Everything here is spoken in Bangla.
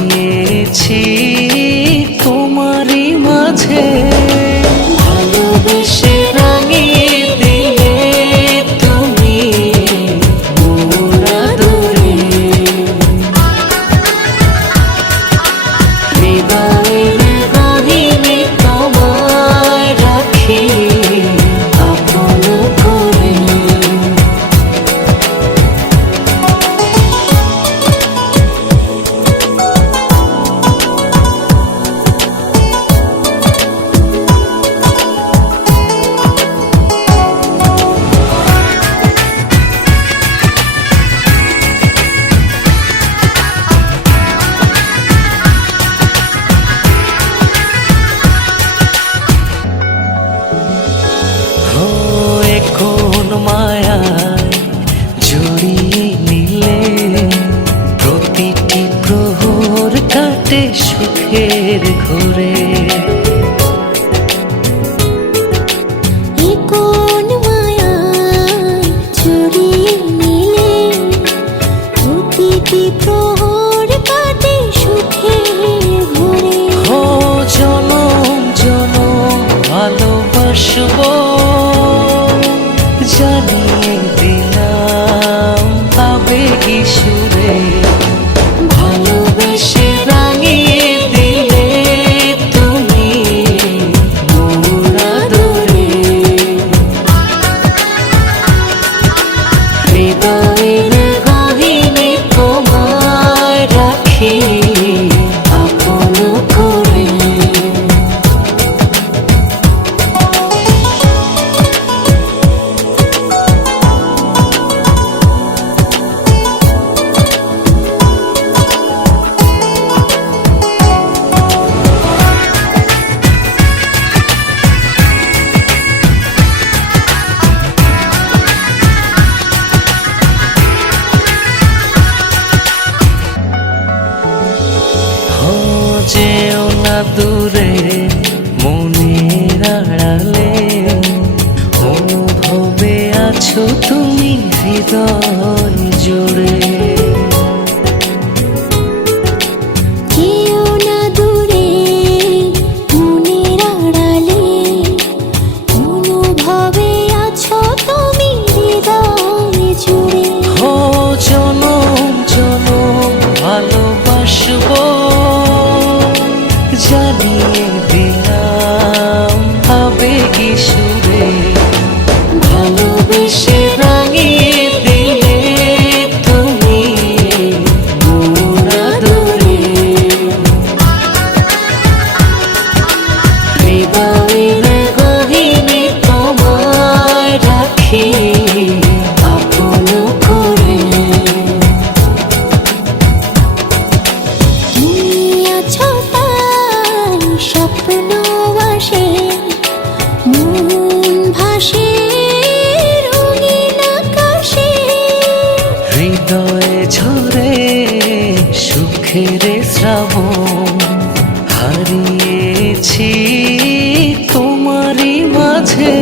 হারিয়েছি তোমারই মাঝে। ভালোবেসে রাঙিয়ে দিলে তুমি মোর আদরে, হৃদয়ের গহীনে তোমায় রাখি আপন করে। কোন মায়ায় জড়িয়ে নিলে প্রতিটি প্রহর কাটে সুখের ঘরে। কোন মায়ায় জড়িয়ে নিলে প্রতিটি প্রহর কাটে সুখের ঘরে। ও জনম জনম ভালোবাসবো জানিয়ে দিলাম আবেগী সুরে। ভালোবেসে রাঙিয়ে দিলে তুমি মোর আদরে, হৃদয়ের গহীনে তোমায় রাখি আপন করে। যেও না দূরে মনের আড়ালে, অনুভবে আছো তুমি হৃদয় জুড়ে। যেও না দূরে মনের আড়ালে, অনুভবে আছো তুমি হৃদয় জুড়ে। ও জনম জনম ভালোবাসবো জানিয়ে দিলাম আবেগী সুরে। ভালোবেসে রাঙিয়ে দিলে তুমি মোর আদরে, হৃদয়ের গহীনে তোমায় রাখি আপন করে। তুমি আছো তাই স্বপ্ন আসে, মন ভাসে রঙিন আকাশে। হৃদয়ে ঝরে সুখের শ্রাবণ, হারিয়েছি তোমারই মাঝে।